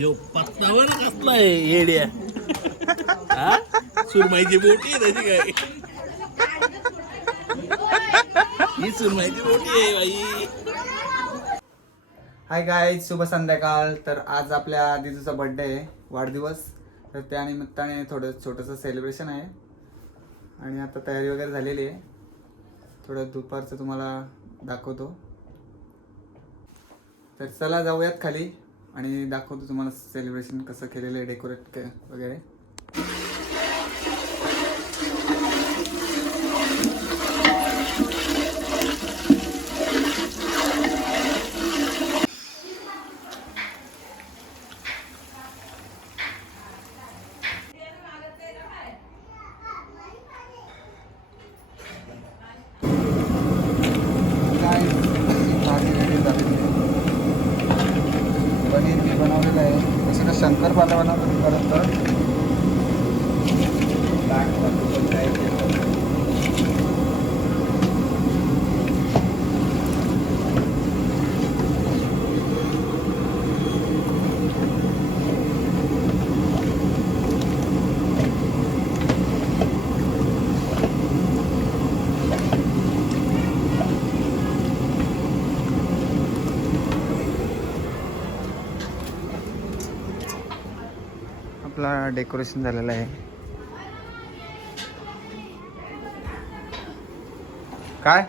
यो पत्तावर कसला आहे येड्या हा सुरमाईची बोटी आहे त्याची काय ही सुरमाईची बोटी आहे बाई. हाय गाईज, शुभ संध्याकाळ. तर आज आपल्या दिदूचा बर्थडे आहे, वाढदिवस. तर त्या निमित्ताने थोडं छोटंसं सेलिब्रेशन आहे आणि आता तयारी वगैरे झालेली आहे. थोडं दुपारचं तुम्हाला दाखवतो. तर चला जाऊयात खाली आणि दाखवतो तुम्हाला सेलिब्रेशन कसं केलेलं आहे, डेकोरेट वगैरे. पनीर मी बनवलेलं आहे. तसं तर शंकरपाळ्या बनवतो परत आपला डेकोरेशन झालेलं आहे. काय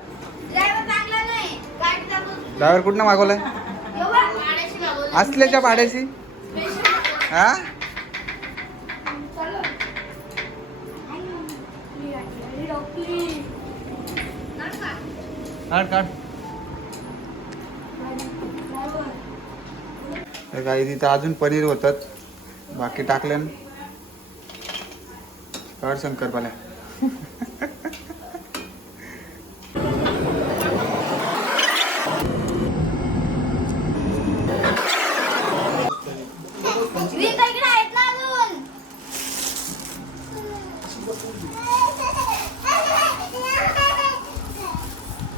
ड्रायव्हर कुठनं मागवलाय? असल्याच्या भाड्याची हा. काढ काही तिथं अजून पनीर होतात, बाकी टाकल्यान. काढ शंकरपाळ्या.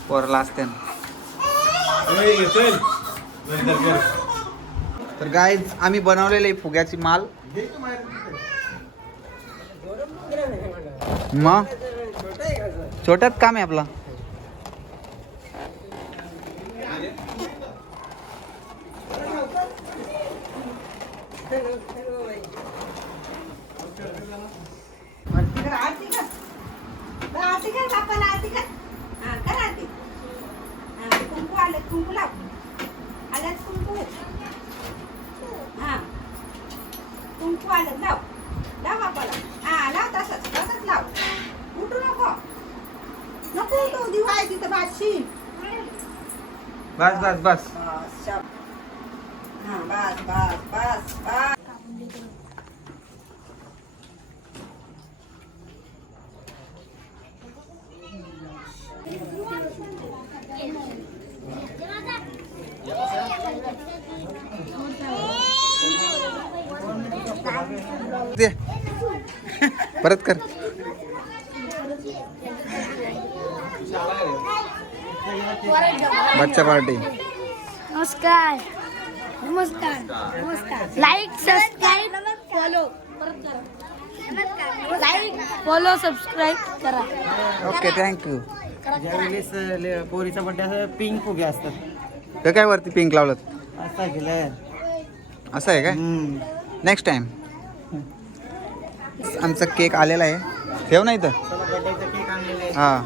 पोरला असते ना. तर गाईज आम्ही बनवलेले फुग्याची माल. मग छोट्यात काम आहे आपला. कुंकू आलं लाव लाव बापाला. हा लाव तसंच तसंच लाव. उठू नको नको उठू. दिवा आहे तिथं बाशी. बस बस बस. हा बस बस बस बस. दे परत कर. बच्चा पार्टी. नमस्कार नमस्कार नमस्कार. Like subscribe follow like follow subscribe करा. Okay thank you. ज्यावेळेस पोरीचा बड्डे असं पिंक फुगे असतात. तर काय वरती पिंक लावलं असं केलंय. असं आहे काय? Next time. आमचा केक आलेला आहे. ठेव नाही तर बड्डेचा केक आणलेला आहे. हा.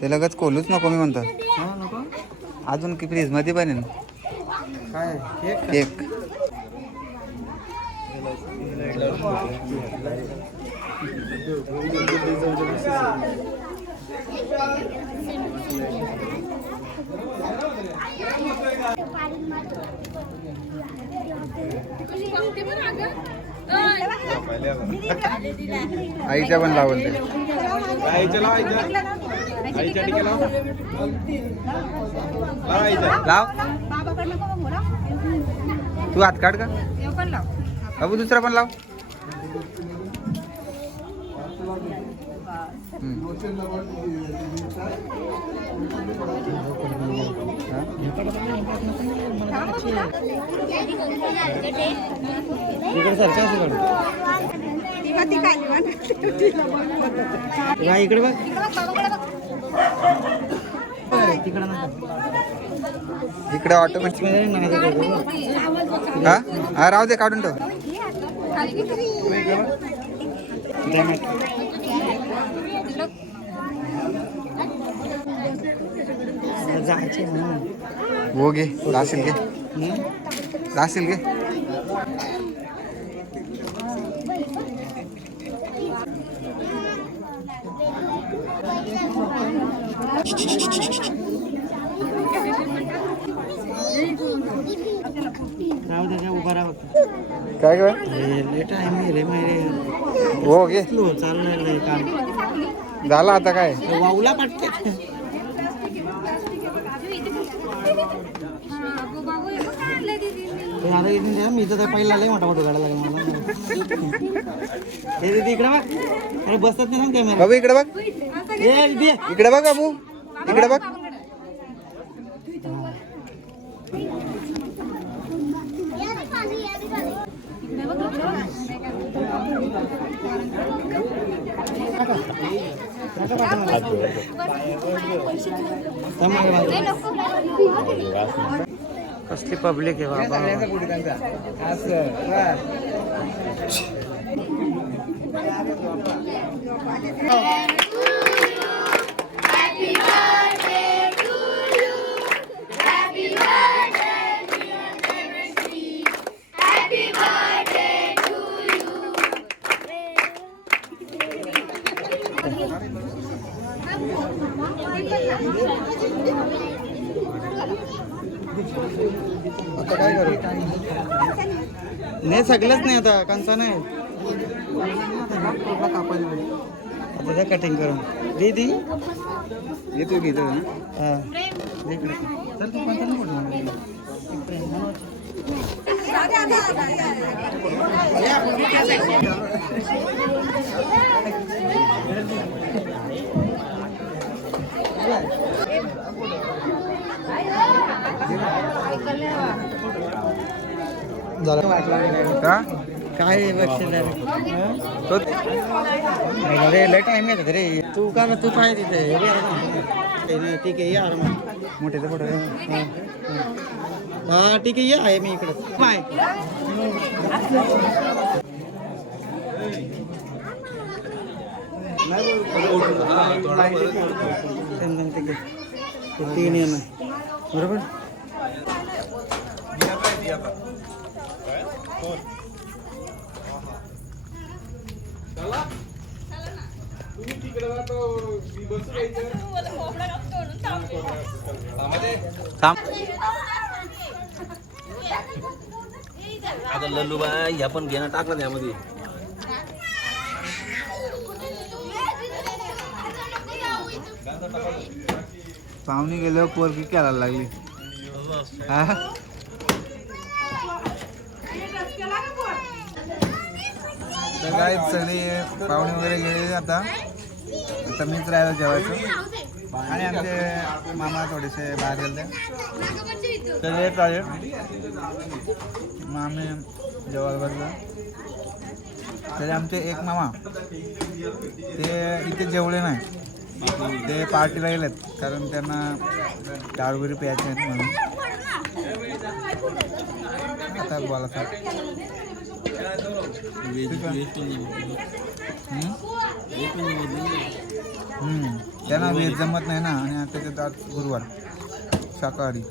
ते लगेच खोलूच नको मी म्हणतो. हा नको अजून की फ्रीज मध्ये बनेन काय केक. केक. आईच्या पण लावल ते. लाव. तू हात काढ का बाबू. दुसरा पण लाव. इकडे सरका इकडे बघ तिकडे इकडे ऑटोमॅटिक हा हा राहू दे काढून ठेव. जायचे हो घे राशील घे राशील घे. राहू दे उभा राहा काय काय लेट आहे रे माहिती हो घे स्लो चालू काम झालं आता काय. वावला पटके आता इथून द्या मी तर पहिला लय मोठा फोटो काढायला लागला मला. हे दीदी इकडे बघ अरे बसतात नाही ना कॅमेरा. बाबू इकडे बघ ए दीदी इकडे बघ बाबू इकडे बघ. कसली पब्लिक आहे बाबा. आता काय करू नाही सगळंच नाही आता कंचा नाही आता द्या कटिंग करून दीदी येतो घेतो ना. हा इकडे चल तू पंचा नाही फोटो का काय बघशील अरे लय टाइम येतात रे तू का तू पाय तिथे ठीक आहे यार मोठे फोटो हा ठीक आहे ये आहे मी इकडे पाय तीन येणं बरोबर. आता लल्लूबाई ह्या पण घेणं टाकलं त्यामध्ये. पाहुणे गेल्यावर पोरगी करायला लागली. हा तर काय सगळे पाहुणे वगैरे गेले आता मीच राहायला जेवायचं आणि आमचे मामा थोडेसे बाहेर गेले तर येत आहे मग आम्ही जेवायला बसलो. तरी आमचे एक मामा ते इथे जेवले नाही ते पार्टीला गेलेत कारण त्यांना दारू वगैरे प्यायचे आहेत म्हणून. आता बोला सर त्यांना वेज जमत नाही ना आणि आता त्याच्यात आज गुरुवार शाकाहारी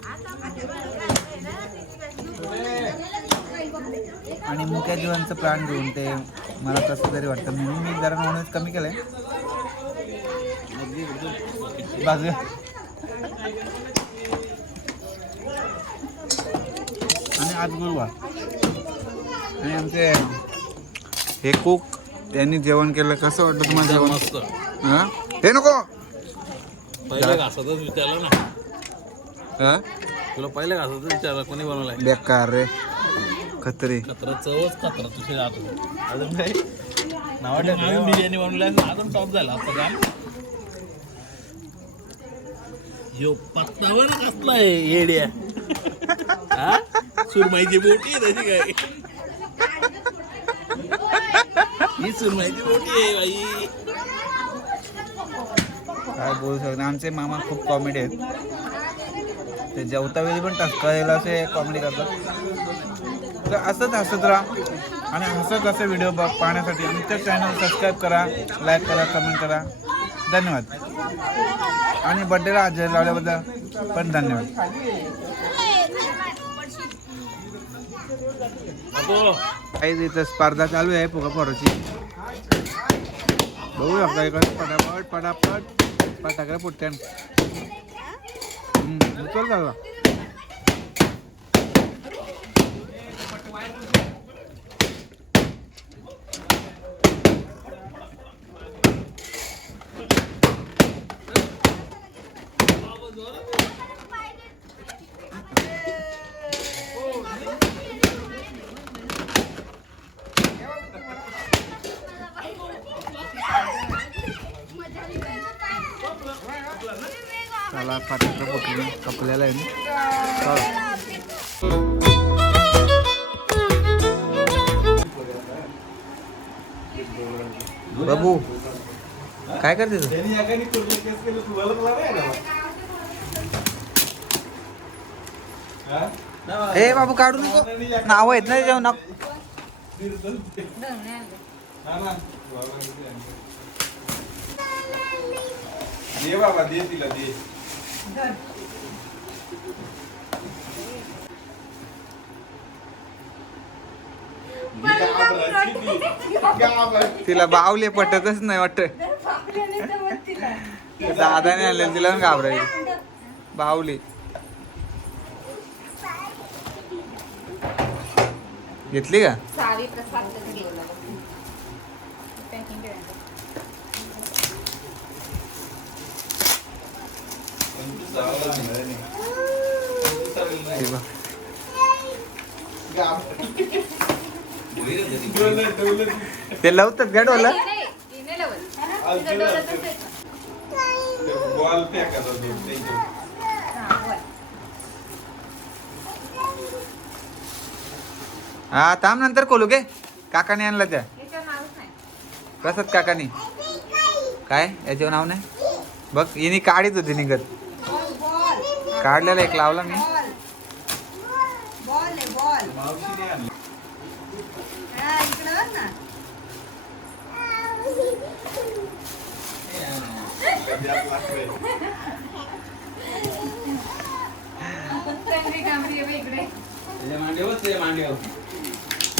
आणि मुक्या जीवांचं प्राण घेऊन ते मला कसं तरी वाटतं म्हणून मी जरा नॉनव्हेज कमी केलंय. बाजू आणि आज गुरुवार आणि आमचे हे कुक त्यांनी जेवण केलं. कसं वाटतं तुम्हाला जेवण? मस्त. हा हे नको पहिल्या घासातच विचारलं ना. हा तुला पहिल्या घासातच विचारलं कोणी बनवलाय. बेकार रे खत्री कचरा चवच कचरा तुझे अजून काय अजून बिर्याणी बनवल्या अजून टॉप झाला आता काम. यो पत्तावर कसला आहे येड्या. हा सुरमईची बोटी आहे त्याची काय. ही सुरमईची बोटी आहे बाई. काय बोलू शकतो. आमचे मामा खूप कॉमेडी आहेत. ते जेवता वेळी पण टसकायला असे कॉमेडी करतात. तर असंच हसत राहा आणि हसत असे व्हिडिओ पाहण्यासाठी आमच्या चॅनल सबस्क्राईब करा, लाईक करा, कमेंट करा. धन्यवाद. आणि बड्डेला हजेरी लावल्याबद्दल पण धन्यवाद. काही इथं स्पर्धा चालू आहे फुगाफोराची. बघू शकता इकडे पटापट पटापट फटाकडे फुटत्यान. चल झाला. चला फटाकडे फुटले कपल्याला आहे ना. बाबू काय करते तू. ए बाबू काढू नको. नाव आहेत ना त्याच्यावर. नाव दे बाबा दे तिला दे. तिला बावले पटतच नाही वाटत. दादाने आणले तिला पण घाबरायची. बावली घेतली का. सावी प्रसाद घेऊन ते लावतात का डोला. बॉल फेकायचा तो. हा थांब नंतर खोलू गे. काकाने आणला त्या. कसत काकानी काय याच्यावर नाव नाही बघ. हिने काढीत होती निघत. काढलेला एक लावला मी. बॉल आहे बॉल. हा इकडं बघ ना.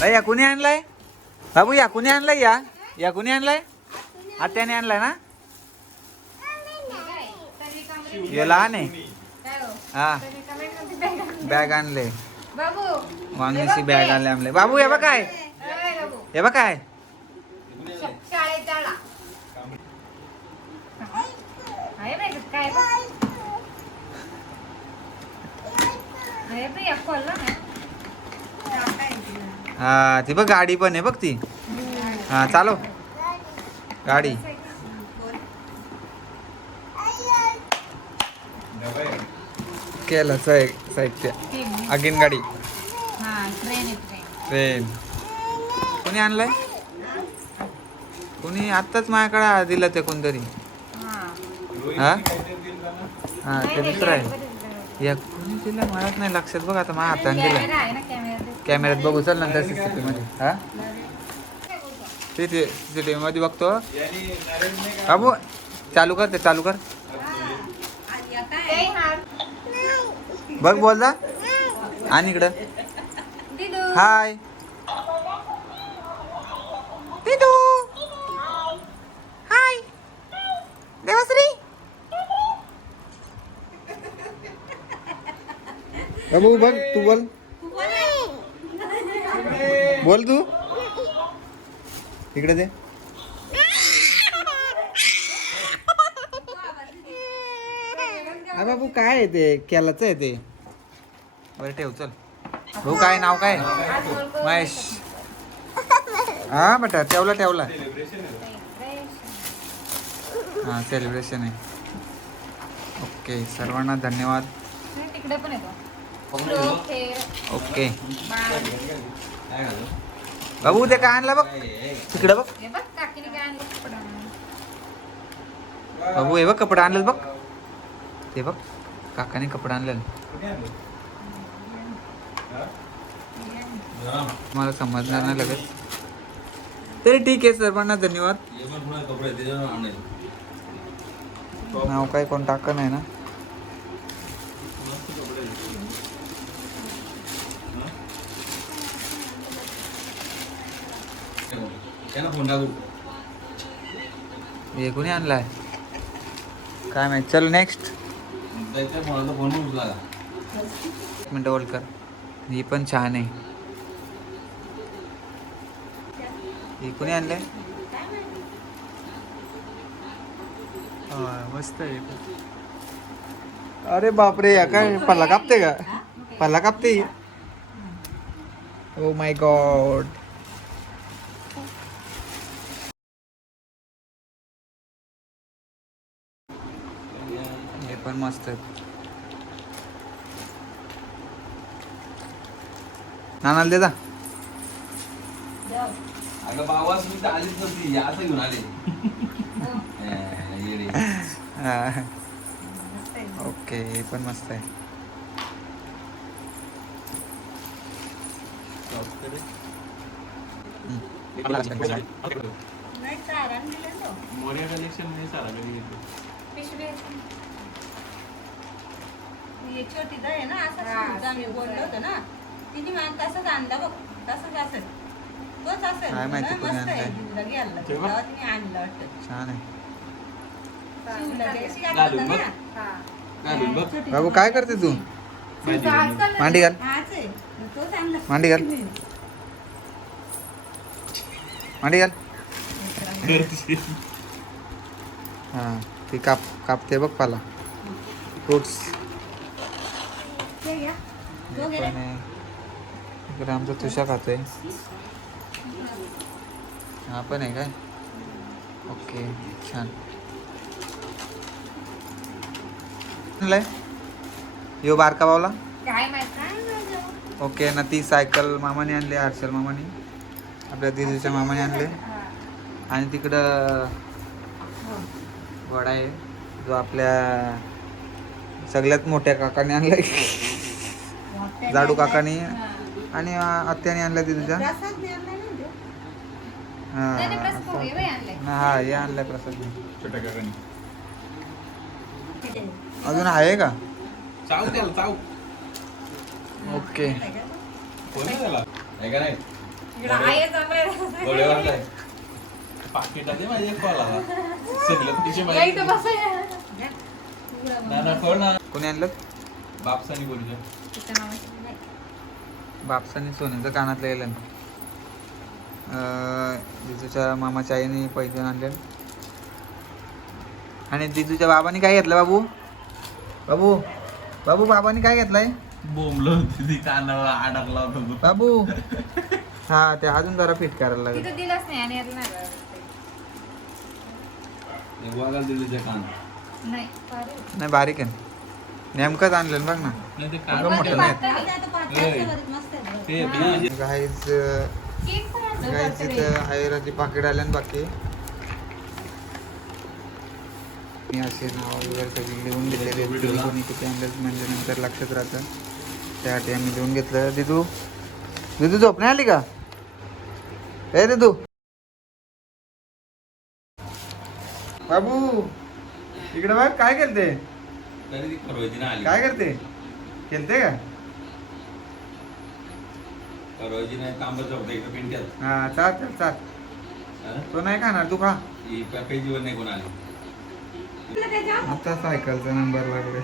या कुणी आणलाय बाबू. या कुणी आणलाय. या कुणी आणलाय. आत्याने आणलाय ना. हे लहान आहे. हा बॅग आणले. वांगीची बॅग आणले आमले. बाबू हे बघ काय. हे बघ काय. हा ती बघ गाडी पण आहे बघ ती. हा चालव गाडी. केलं साहित्य. आगीन गाडी. ट्रेन कोणी आणलंय. कोणी आत्ताच माझ्याकडे दिलं ते कोणतरी. हा हा ते दुसरं आहे. या कोणी दिलं मला नाही लक्षात. बघ आता माझ्या हाताने दिलं. कॅमेऱ्यात बघू चल नंतर सीसीटीव्ही मध्ये. हा तिथे सीसीटीव्ही मध्ये बघतो. बाबू चालू कर. ते चालू कर. बघ बोल जा. आणि इकडं हाय दिदू. हाय देवश्री. बाबू बघ तू बोल. बोल तू इकडे दे. बाबू काय आहे ते. केलाच आहे ते. बरं ठेव चल. भाऊ काय नाव काय. महेश. हा बेटा ठेवला सेलिब्रेशन आहे. हा सेलिब्रेशन आहे. ओके सर्वांना धन्यवाद. तिकडे पण येतो ओके बाबू ते काय आणलं बघ तिकडे बघ. हे बघ काकीने काय आणलं कपडा. बाबू हे बघ कपडे आणलं बघ. ते बघ काकाने कपडे आणलेलं. कुठे आणलं? हा? मला समजणार नाही लगेच. तरी ठीक आहे सर्वांना धन्यवाद. नाव काय कोण टाक नाही ना. हे कोणी आणलाय काय माहित. चल नेक्स्ट. एक मिनिट होल्ड कर. ही पण छान आहे. ही कोणी आणलंय. मस्त आहे. अरे बापरे या काय पल्ला कापते का. पल्ला कापते. Oh my God. हे पण मस्त आहे. नानाला दे जा. अगं बाबा तुम्ही तर आलीच नव्हती असं घेऊन आले. हा. ओके हे पण मस्त आहे. नाही चारण दिलं तो. मोर्या कलेक्शन मध्ये सारा कधी घेतलं. पिशवी ही छोटी आहे ना असं आम्ही बोललो होतो ना तिने मान तसंच आणलं बघ. तसंच असेल तोच असेल काय माहिती ना, कोणी मस्त आहे. आणलंय. तिला घ्यायला तेव्हा तिने आणलं वाटतं. छान आहे. शिवला ते अशी घातलं घालून ना. बघ. घालून बघ. छोटी बाबू काय करते तू. मांडी घाल. हाच आहे तोच आणला. मांडी घाल. मांडी घाल. हा ती कापते बघ पाला. फ्रुट्स ते घ्या. तो घे रे. पण आहे. इकडे आमचा तुषा खातोय. हा पण आहे काय. ओके छान. आणलंय यो बारका बावला. काय माहित काय ओके ना ती सायकल मामाने आणली. हर्षल मामाने आपल्या दिदीच्या मामाने आणले. आणि तिकडं वडा आहे जो आपल्या सगळ्यात मोठ्या काकाने आणलाय. जाडू काकाने आणि आत्याने आणलाय दिदीच्या. प्रसाद द्यायला नाही ना देऊ. हा हे आणलाय प्रसाद. छोट्या काकांनी. अजून आहे का. चाव त्याला चाव. ओके कोण आहे त्याला? आहे का नाही इकडं आहे चांगलं. गोळेवाला आहे. पाकिटात माझ्या कॉल आला. सगळं तिचे या इथं बसा. नाना कोण ना. कोणी आणलं. बापसानी बोलतो. बापसाने सोन्याचं कानातलं गेलं. दिजूच्या मामाच्या आईने पैसे आणले. आणि दिजूच्या बाबांनी काय घेतलं बाबू. बाबू बाबू बाबांनी काय घेतलंय. बोंबलं होती ती कानाला अडकला होता तो. बाबू हा ते अजून जरा फिट करायला लागेल. तिथं दिलंच नाही आणि यातलं वागायला दिले कान नाही. नाही बारीक आहे. नेमकंच आणलं बघ ना. नाही ते एवढं मोठं नाही. ते बी- गाईज इथं आयुर्वेदिक पाकिट आल्यान बाकी. मी असे नाव वगैरे सगळी लिहून घेतलेले. कोणी किती आणलं म्हणजे नंतर लक्षात राहतं. त्यासाठी आम्ही लिहून घेतलं. दिदू दिदू झोप नाही आली का. ए दिदू. बाबू इकडे बघ काय केलते. तरी ती खरवायची ना आली. काय करते. केलते का. खरवायची नाही तांबत जाऊ इकडे पेंट्यात. हा चाल चाल चाल. हा? तो नाही खाणार तू खा. ही काही जीवन नाही कोण आली. आता सायकलचा नंबर लागले.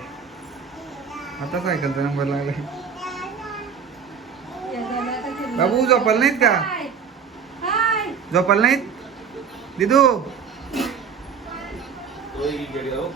आता सायकलचा नंबर लागले. बाबू झोपल नाहीत का. झोपल नाहीत दिदू. तो एक इकडे जाऊ.